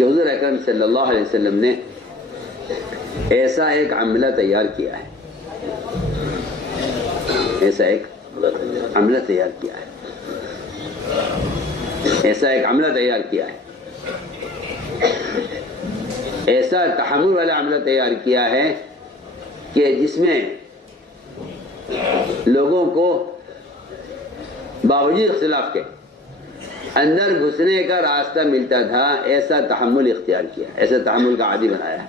کہ حضور اکرم صلی اللہ علیہ وسلم نے ایسا ایک عملہ تیار کیا ہے، ایسا ایک عملہ تیار کیا ہے، ایسا ایک عملہ تیار کیا ہے، ایسا تحمل والا عملہ تیار کیا ہے کہ جس میں لوگوں کو باوجود اختلاف کے اندر گھسنے کا راستہ ملتا تھا، ایسا تحمل اختیار کیا، ایسا تحمل کا عادی بنایا،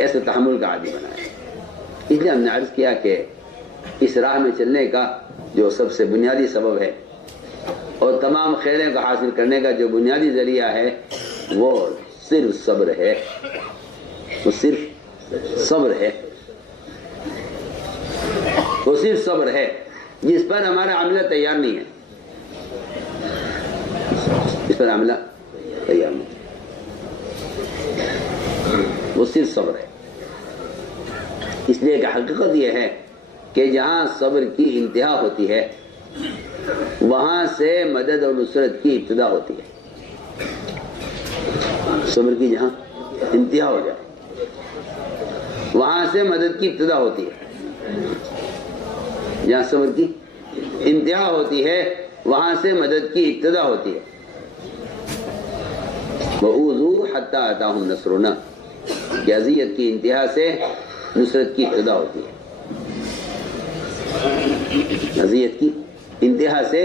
ایسا تحمل کا عادی بنایا۔ اس لیے ہم نے عرض کیا کہ اس راہ میں چلنے کا جو سب سے بنیادی سبب ہے اور تمام خیریں کو حاصل کرنے کا جو بنیادی ذریعہ ہے وہ صرف صبر ہے، وہ صرف صبر ہے، وہ صرف صبر ہے، جس پر ہمارا عملہ تیار نہیں ہے، اس پر عملہ تیار نہیں ہے، وہ صرف صبر ہے۔ اس لیے کہ حقیقت یہ ہے کہ جہاں صبر کی انتہا ہوتی ہے وہاں سے مدد اور نصرت کی ابتدا ہوتی ہے۔ صبر کی جہاں انتہا ہو جائے وہاں سے مدد کی ابتدا ہوتی ہے، جہاں صبر کی انتہا ہوتی ہے وہاں سے مدد کی ابتدا ہوتی ہے۔ وَأُوذُوا حَتَّىٰ أَتَاهُمْ نَصْرُنَا، کہ اذیت کی انتہا سے نصرت کی ابتدا ہوتی ہے، اذیت کی انتہا سے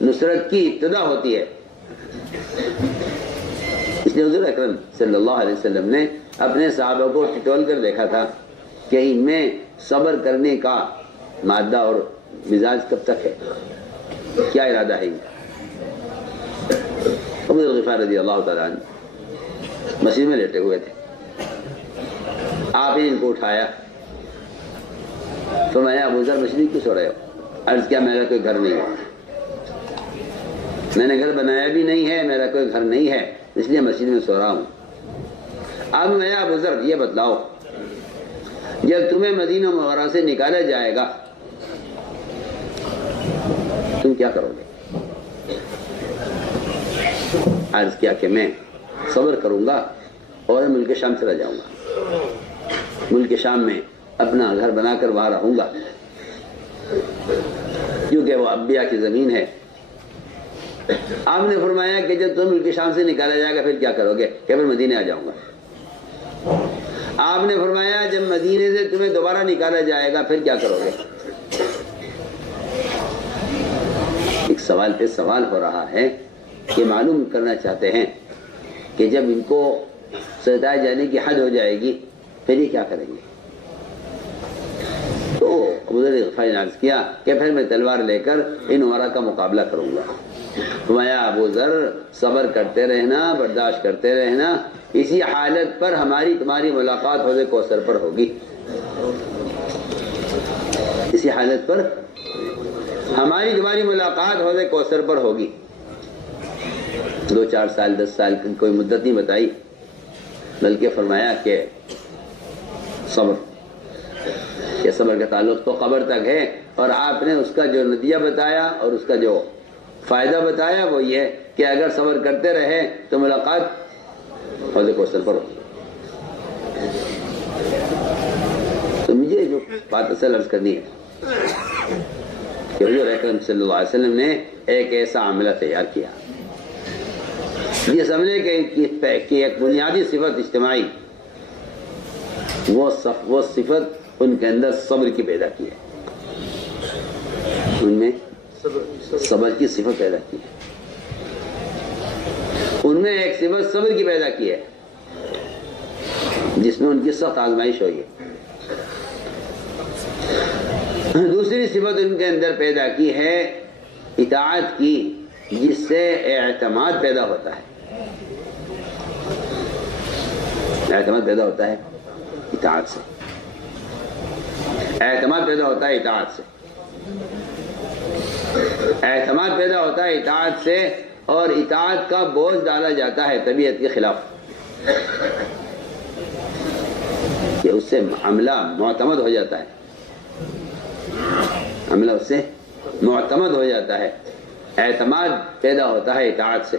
نصرت کی ابتدا ہوتی ہے۔ اس لیے حضور اکرم صلی اللہ علیہ وسلم نے اپنے صحابہ کو ٹٹول کر دیکھا تھا کہ ان میں صبر کرنے کا مادہ اور مزاج کب تک ہے، کیا ارادہ ہے۔ ابو ذر غفاری رضی اللہ تعالیٰ عنہ مسجد میں لیٹے ہوئے تھے، آپ نے ان کو اٹھایا، فرمایا ابو ذر مسجد کیوں سو رہے ہو؟ عرض کیا میرا کوئی گھر نہیں ہے، میں نے گھر بنایا بھی نہیں ہے، میرا کوئی گھر نہیں ہے، اس لیے مسجد میں سو رہا ہوں۔ اب میں ابو ذر یہ بتلاؤ، جب تمہیں مدینہ منورہ سے نکالا جائے گا تم کیا کرو گے؟ عرض کیا کہ میں صبر کروں گا اور ملک شام چلا جاؤں گا، ملک شام میں اپنا گھر بنا کر وہاں رہوں گا، کیونکہ وہ انبیاء کی زمین ہے۔ آپ نے فرمایا کہ جب تم ملک شام سے نکالا جائے گا پھر کیا کرو گے؟ کہ پھر مدینے آ جاؤں گا۔ آپ نے فرمایا جب مدینے سے تمہیں دوبارہ نکالا جائے گا پھر کیا کرو گے؟ ایک سوال پہ سوال ہو رہا ہے کہ معلوم کرنا چاہتے ہیں کہ جب ان کو ستائے جانے کی حد ہو جائے گی پھر یہ کیا کریں گے؟ تو ابو ذر غفاری نے عرض کیا کہ پھر میں تلوار لے کر ان عمرا کا مقابلہ کروں گا۔ فرمایا ابو ذر صبر کرتے رہنا، برداشت کرتے رہنا، اسی حالت پر ہماری تمہاری ملاقات حوض کوثر پر ہوگی، اسی حالت پر ہماری تمہاری ملاقات حوض کوثر پر ہوگی۔ 2-4 سال 10 سال کی کوئی مدت نہیں بتائی، بلکہ فرمایا کہ صبر، کہ صبر کا تعلق تو قبر تک ہے، اور آپ نے اس کا جو نتیجہ بتایا اور اس کا جو فائدہ بتایا وہ یہ کہ اگر صبر کرتے رہے تو ملاقات حوض کوثر پر ہوگی۔ تو مجھے جو بات اصل عرض کرنی ہے کہ حضور اکرم صلی اللہ علیہ وسلم نے ایک ایسا عملہ تیار کیا جس عملے کی ایک بنیادی صفت اجتماعی، وہ صفت ان کے اندر صبر کی پیدا کی ہے، ان میں صبر کی صفت پیدا کی ہے، ان میں ایک صفت صبر کی پیدا کی ہے جس میں ان کی سخت آزمائش ہوئی ہے۔ دوسری صفت ان کے اندر پیدا کی ہے اطاعت کی، جس سے اعتماد پیدا ہوتا ہے، اعتماد پیدا ہوتا ہے اطاعت سے، اعتماد پیدا ہوتا ہے اطاعت سے، اعتماد پیدا ہوتا ہے اطاعت سے، اور اطاعت کا بوجھ ڈالا جاتا ہے طبیعت کے خلاف، کہ اس سے عملہ معتمد ہو جاتا ہے، عملہ اس سے معتمد ہو جاتا ہے، اعتماد پیدا ہوتا ہے اطاعت سے۔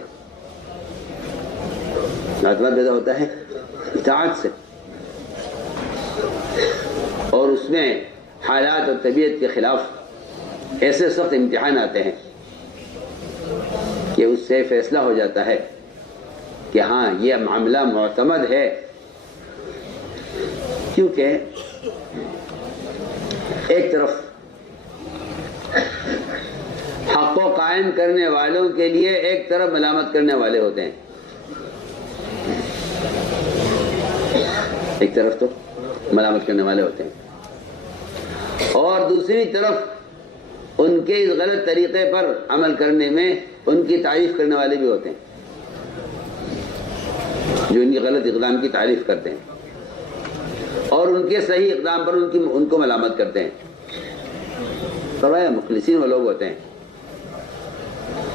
اعتماد پیدا ہوتا ہے اطاعت سے، اور اس میں حالات اور طبیعت کے خلاف ایسے سخت امتحان آتے ہیں کہ اس سے فیصلہ ہو جاتا ہے کہ ہاں یہ معاملہ معتمد ہے، کیونکہ ایک طرف حق کو قائم کرنے والوں کے لیے ایک طرف ملامت کرنے والے ہوتے ہیں، ایک طرف تو ملامت کرنے والے ہوتے ہیں، اور دوسری طرف ان کے اس غلط طریقے پر عمل کرنے میں ان کی تعریف کرنے والے بھی ہوتے ہیں، جو ان کی غلط اقدام کی تعریف کرتے ہیں اور ان کے صحیح اقدام پر ان کو ملامت کرتے ہیں۔ فرمایا مخلصین وہ لوگ ہوتے ہیں،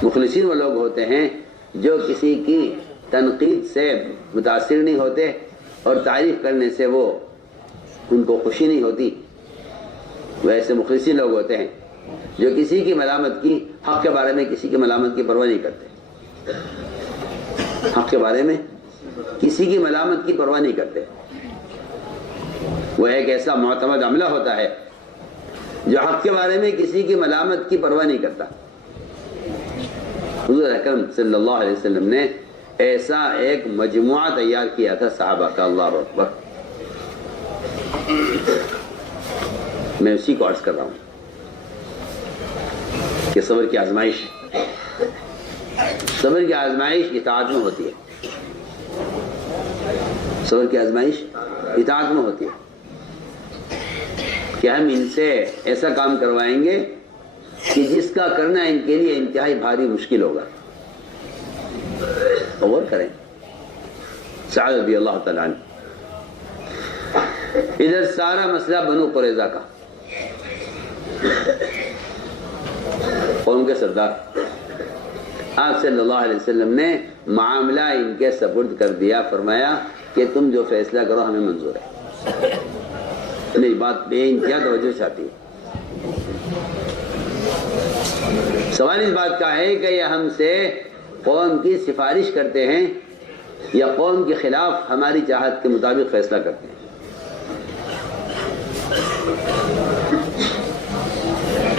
مخلصین وہ لوگ ہوتے ہیں جو کسی کی تنقید سے متاثر نہیں ہوتے اور تعریف کرنے سے وہ ان کو خوشی نہیں ہوتی۔ وہ ایسے مخلصین لوگ ہوتے ہیں جو کسی کی ملامت کی، حق کے بارے میں کسی کی ملامت کی پرواہ نہیں کرتے، حق کے بارے میں کسی کی ملامت کی پرواہ نہیں کرتے۔ وہ ایک ایسا معتمد عملہ ہوتا ہے جو حق کے بارے میں کسی کی ملامت کی پرواہ نہیں کرتا۔ حضور اکرم صلی اللہ علیہ وسلم نے ایسا ایک مجموعہ تیار کیا تھا صحابہ کا، اللہ اکبر۔ میں اسی کو عرض کر رہا ہوں کہ صبر کی آزمائش اطاعت میں ہوتی ہے، صبر کی آزمائش اطاعت میں ہوتی ہے کہ ہم ان سے ایسا کام کروائیں گے کہ جس کا کرنا ان کے لیے انتہائی بھاری مشکل ہوگا۔ غور کریں، سعد رضی اللہ تعالیٰ عنہ، ادھر سارا مسئلہ بنو قریظہ کا، قوم کے سردار، آپ صلی اللہ علیہ وسلم نے معاملہ ان کے سپرد کر دیا، فرمایا کہ تم جو فیصلہ کرو ہمیں منظور ہے۔ میری بات بے انتہا توجہ چاہتی ہے۔ سوال اس بات کا ہے کہ یہ ہم سے قوم کی سفارش کرتے ہیں یا قوم کے خلاف ہماری چاہت کے مطابق فیصلہ کرتے ہیں۔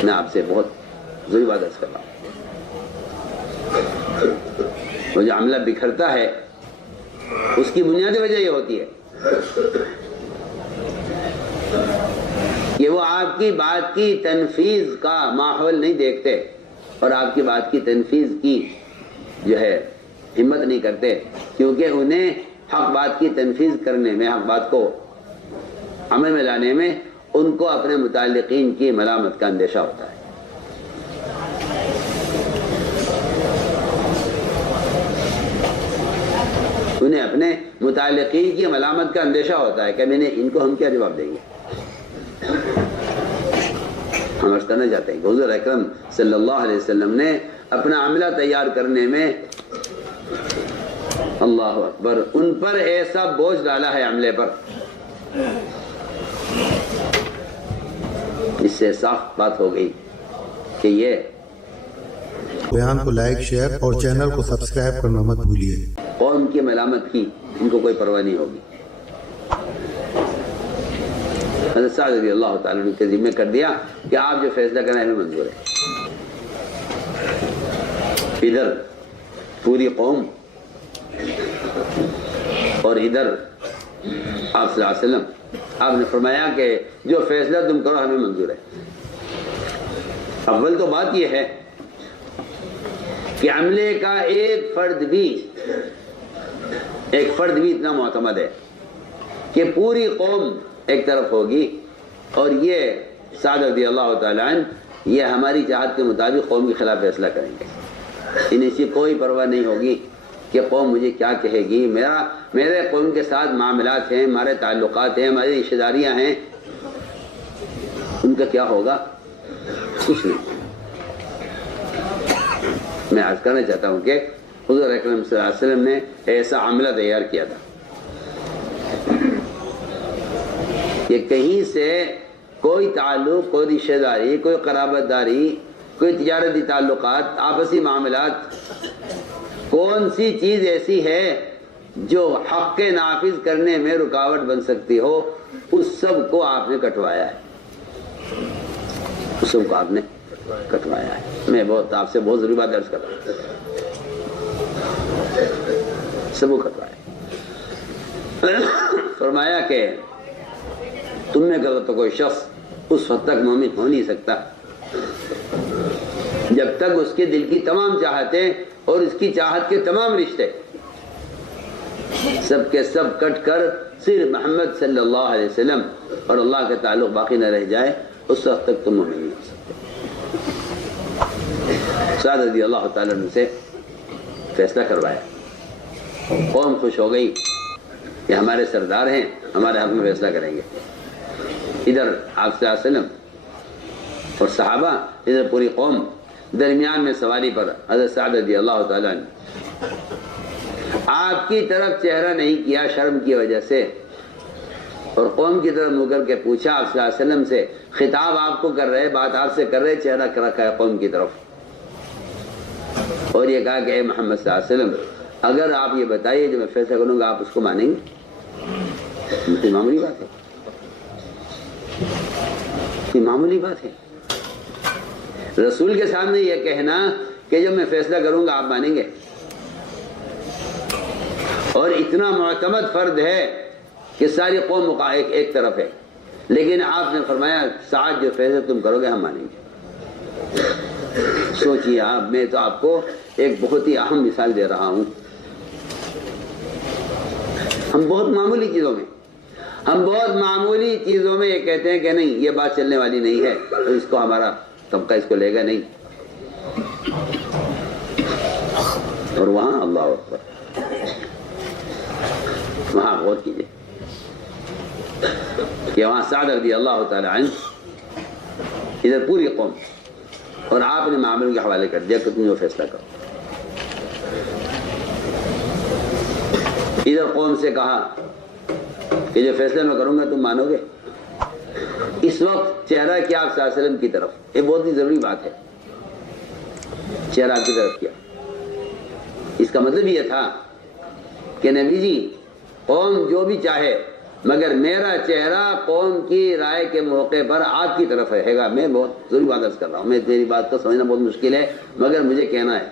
میں آپ سے بہت ضروری بات عرض کر رہا ہوں، وہ جو عملہ بکھرتا ہے اس کی بنیادی وجہ یہ ہوتی ہے کہ وہ آپ کی بات کی تنفیذ کا ماحول نہیں دیکھتے اور آپ کی بات کی تنفیذ کی جو ہے ہمت نہیں کرتے، کیونکہ انہیں حق بات کی تنفیذ کرنے میں، حق بات کو عمل میں لانے میں ان کو اپنے متعلقین کی ملامت کا اندیشہ ہوتا ہے۔ انہیں اپنے متعلقین کی ملامت کا اندیشہ ہوتا ہے کہ میں نے ان کو ہم کیا جواب دیں گے۔ ہم عرض کرنا چاہتے ہیں کہ حضور اکرم صلی اللہ علیہ وسلم نے اپنا عملہ تیار کرنے میں اللہ اکبر ان پر ایسا بوجھ ڈالا ہے عملے پر، اس سے صاف بات ہو گئی کہ یہ بیان کو لائک، شیئر اور چینل کو سبسکرائب کرنا مت بھولیے۔ قوم کی ملامت کی ان کو کوئی پرواہ نہیں ہوگی۔ حضرت سعد رضی اللہ تعالیٰ عنہ کے ذمہ کر دیا کہ آپ جو فیصلہ کرنا ہے ہمیں منظور ہے۔ ادھر پوری قوم اور ادھر آپ صلی اللہ علیہ وسلم، آپ نے فرمایا کہ جو فیصلہ تم کرو ہمیں منظور ہے۔ اول تو بات یہ ہے کہ عملے کا ایک فرد بھی اتنا معتمد ہے کہ پوری قوم ایک طرف ہوگی اور یہ سعد رضی اللہ تعالیٰ عنہ یہ ہماری چاہت کے مطابق قوم کے خلاف فیصلہ کریں گے۔ انہیں سے کوئی پرواہ نہیں ہوگی کہ قوم مجھے کیا کہے گی، میرے قوم کے ساتھ معاملات ہیں، ہمارے تعلقات ہیں، ہماری رشتہ داریاں ہیں، ان کا کیا ہوگا، کچھ نہیں۔ میں عرض کرنا چاہتا ہوں کہ حضور اکرم صلی اللہ علیہ وسلم نے ایسا عملہ تیار کیا تھا کہ کہیں سے کوئی تعلق، کوئی رشتہ داری، کوئی قرابت داری، کوئی تجارتی تعلقات، آپسی معاملات، کون سی چیز ایسی ہے جو حق کے نافذ کرنے میں رکاوٹ بن سکتی ہو اس سب کو آپ نے کٹوایا ہے، اس سب کو آپ نے کٹوایا ہے۔ میں آپ سے بہت ضروری بات درج کر رہا ہوں، سب کو کٹوایا۔ فرمایا کہ تم میں کرو تو کوئی شخص اس وقت تک مومن ہو نہیں سکتا جب تک اس کے دل کی تمام چاہتیں اور اس کی چاہت کے تمام رشتے سب کے سب کٹ کر صرف محمد صلی اللہ علیہ وسلم اور اللہ کا تعلق باقی نہ رہ جائے، اس وقت تک تم مومن نہیں ہو سکتے۔ سعد رضی اللہ تعالیٰ عنہ سے فیصلہ کروایا، قوم خوش ہو گئی کہ ہمارے سردار ہیں، ہمارے حق میں فیصلہ کریں گے۔ ادھر آپ صلی اللہ علیہ وسلم اور صحابہ، ادھر پوری قوم، درمیان میں سواری پر حضرت سعد رضی اللہ تعالیٰ عنہ آپ کی طرف چہرہ نہیں کیا شرم کی وجہ سے، اور قوم کی طرف منہ کر کے پوچھا آپ صلی اللہ علیہ وسلم سے، خطاب آپ کو کر رہے، بات آپ سے کر رہے، چہرہ رکھا ہے قوم کی طرف، اور یہ کہا کہ اے محمد صلی اللہ علیہ وسلم اگر آپ یہ بتائیے جو میں فیصلہ کروں گا آپ اس کو مانیں گے؟ یہ معمولی بات ہے، یہ معمولی بات ہے۔ رسول کے سامنے یہ کہنا کہ جب میں فیصلہ کروں گا آپ مانیں گے، اور اتنا معتمد فرد ہے کہ ساری قوم ایک طرف ہے، لیکن آپ نے فرمایا سعد جو فیصلہ تم کرو گے ہم مانیں گے۔ سوچئے آپ، میں تو آپ کو ایک بہت ہی اہم مثال دے رہا ہوں۔ ہم بہت معمولی چیزوں میں یہ کہتے ہیں کہ نہیں یہ بات چلنے والی نہیں ہے، تو اس کو ہمارا طبقہ اس کو لے گا نہیں، اور وہاں اللہ اکبر، وہاں غور کیجئے کہ وہاں سعد رضی اللہ تعالی عنہ، ادھر پوری قوم، اور آپ نے معاملوں کے حوالے کر دیا کہ تم جو فیصلہ کرو۔ ادھر قوم سے کہا کہ جو فیصلہ میں کروں گا تم مانو گے؟ اس وقت چہرہ کیا آپ صلی اللہ علیہ وسلم کی طرف، یہ بہت ہی ضروری بات ہے، چہرہ آپ کی طرف کیا۔ اس کا مطلب یہ تھا کہ نبی جی قوم جو بھی چاہے مگر میرا چہرہ قوم کی رائے کے موقع پر آپ کی طرف رہے گا۔ میں بہت ضروری بات عرض کر رہا ہوں، میں تیری بات کو سمجھنا بہت مشکل ہے مگر مجھے کہنا ہے۔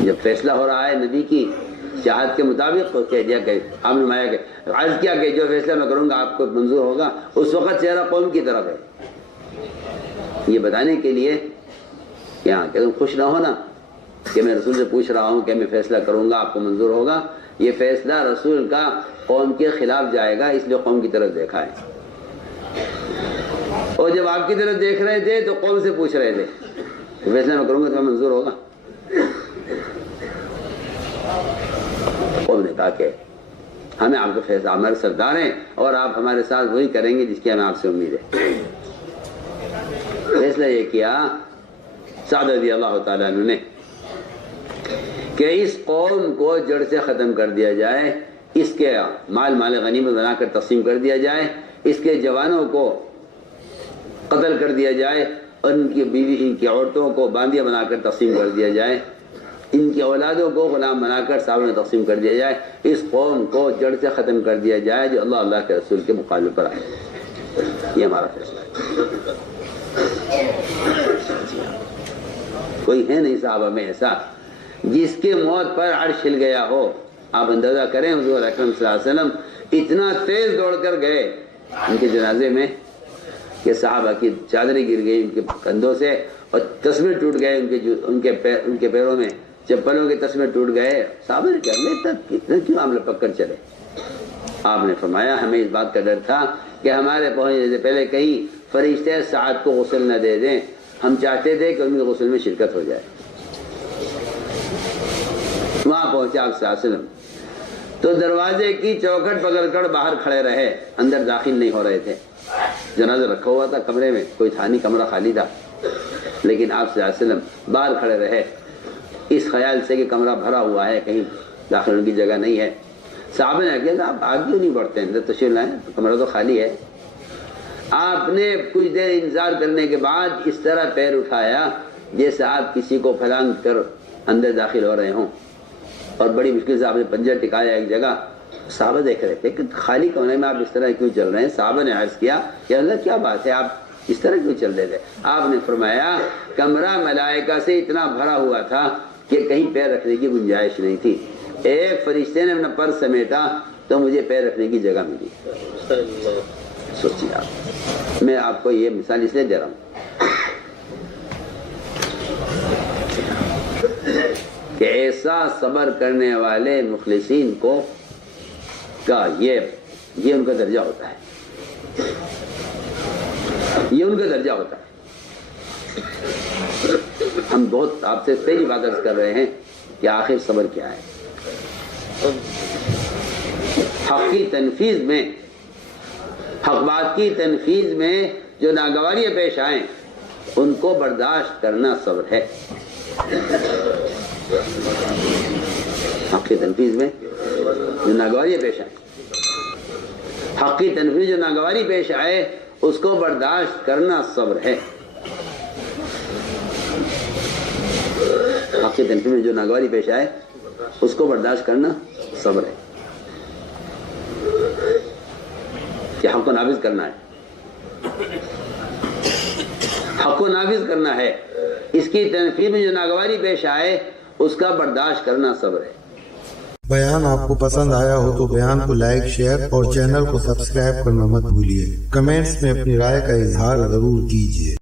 جب فیصلہ ہو رہا ہے نبی کی چاہت کے مطابق تو کہہ دیا کہ آپ نے مایا کہ عرض کیا کہ جو فیصلہ میں کروں گا آپ کو منظور ہوگا، اس وقت چہرہ قوم کی طرف ہے، یہ بتانے کے لیے کہ ہاں کہ تم خوش نہ ہونا کہ میں رسول سے پوچھ رہا ہوں کہ میں فیصلہ کروں گا آپ کو منظور ہوگا، یہ فیصلہ رسول کا قوم کے خلاف جائے گا، اس لیے قوم کی طرف دیکھا ہے۔ اور جب آپ کی طرف دیکھ رہے تھے تو قوم سے پوچھ رہے تھے فیصلہ میں کروں گا تو منظور ہوگا؟ قوم نے کہا کہ ہمیں آپ کا فیصلہ، ہمارے سردار ہیں اور آپ ہمارے ساتھ وہی کریں گے جس کی ہمیں آپ سے امید ہے۔ فیصلہ یہ کیا سعد رضی اللہ تعالیٰ عنہ نے کہ اس قوم کو جڑ سے ختم کر دیا جائے، اس کے مال غنیمت بنا کر تقسیم کر دیا جائے، اس کے جوانوں کو قتل کر دیا جائے، اور ان کی بیوی ان کی عورتوں کو باندیاں بنا کر تقسیم کر دیا جائے، ان کی اولادوں کو غلام بنا کر صحابہ میں تقسیم کر دیا جائے، اس قوم کو جڑ سے ختم کر دیا جائے جو اللہ کے رسول کے مقابلے پر آئے۔ یہ ہمارا فیصلہ ہے۔ کوئی ہے نہیں صحابہ میں ایسا جس کے موت پر عرش ہل گیا ہو۔ آپ اندازہ کریں حضور اکرم صلی اللہ علیہ وسلم اتنا تیز دوڑ کر گئے ان کے جنازے میں کہ صحابہ کی چادریں گر گئی ان کے کندھوں سے، اور تسمے ٹوٹ گئے ان کے پیروں میں، چپلوں کے تسمے ٹوٹ گئے۔ صحابہ نے کہا اتنا کیوں آپ لپک کر چلے؟ آپ نے فرمایا ہمیں اس بات کا ڈر تھا کہ ہمارے پہنچنے سے پہلے کہیں فرشتے سعد کو غسل نہ دے دیں، ہم چاہتے تھے کہ ان کے غسل میں شرکت ہو جائے۔ وہاں پہنچے آپ صلی اللہ علیہ وسلم تو دروازے کی چوکھٹ پکڑ کر باہر کھڑے رہے، اندر داخل نہیں ہو رہے تھے۔ جنازہ رکھا ہوا تھا کمرے میں، کوئی تھا نہیں، کمرہ خالی تھا، لیکن آپ صلی اللہ علیہ وسلم باہر کھڑے رہے اس خیال سے کہ کمرہ بھرا ہوا ہے، کہیں داخل ہونے کی جگہ نہیں ہے۔ صحابہ نے کہا آپ آگے کیوں نہیں بڑھتے، اندر تشریف لائیں، کمرہ تو خالی ہے۔ آپ نے کچھ دیر انتظار کرنے کے بعد اس طرح پیر اٹھایا جیسے آپ کسی کو پھلانگ کر اندر داخل ہو رہے ہوں اور بڑی مشکل سے آپ نے پنجر ٹکایا ایک جگہ، صحابہ دیکھ رہے تھے کہ خالی کونے میں آپ اس طرح کیوں چل رہے ہیں؟ صحابہ نے عرض کیا یا اللہ کیا بات ہے، آپ اس طرح کیوں چل رہے تھے؟ آپ نے فرمایا کمرہ ملائکہ سے اتنا بھرا ہوا تھا کہ کہیں پیر رکھنے کی گنجائش نہیں تھی، ایک فرشتے نے اپنا پر سمیٹا تو مجھے پیر رکھنے کی جگہ ملی۔ سوچیے آپ، میں آپ کو یہ مثال اس لیے دے رہا ہوں کہ ایسا صبر کرنے والے مخلصین کو کا یہ ان کا درجہ ہوتا ہے، یہ ان کا درجہ ہوتا ہے۔ ہم بہت آپ سے پہلی بات عرض کر رہے ہیں کہ آخر صبر کیا ہے؟ حق کی تنفیذ میں، حق بات کی تنفیذ میں جو ناگواریاں پیش آئیں ان کو برداشت کرنا صبر ہے۔ حق کی تنفیذ میں جو ناگواریاں پیش آئیں، حق کی تنفیذ جو ناگواری پیش آئے اس کو برداشت کرنا صبر ہے۔ حق کی تنفیذ میں جو ناگواری پیش آئے اس کو برداشت کرنا صبر ہے، کہ حق کو نافذ کرنا ہے، حق کو نافذ کرنا ہے، اس کی تنفیذ میں جو ناگواری پیش آئے اس کا برداشت کرنا صبر ہے۔ بیان آپ کو پسند آیا ہو تو بیان کو لائک، شیئر اور چینل کو سبسکرائب کرنا مت بھولیے۔ کمنٹس میں اپنی رائے کا اظہار ضرور کیجیے۔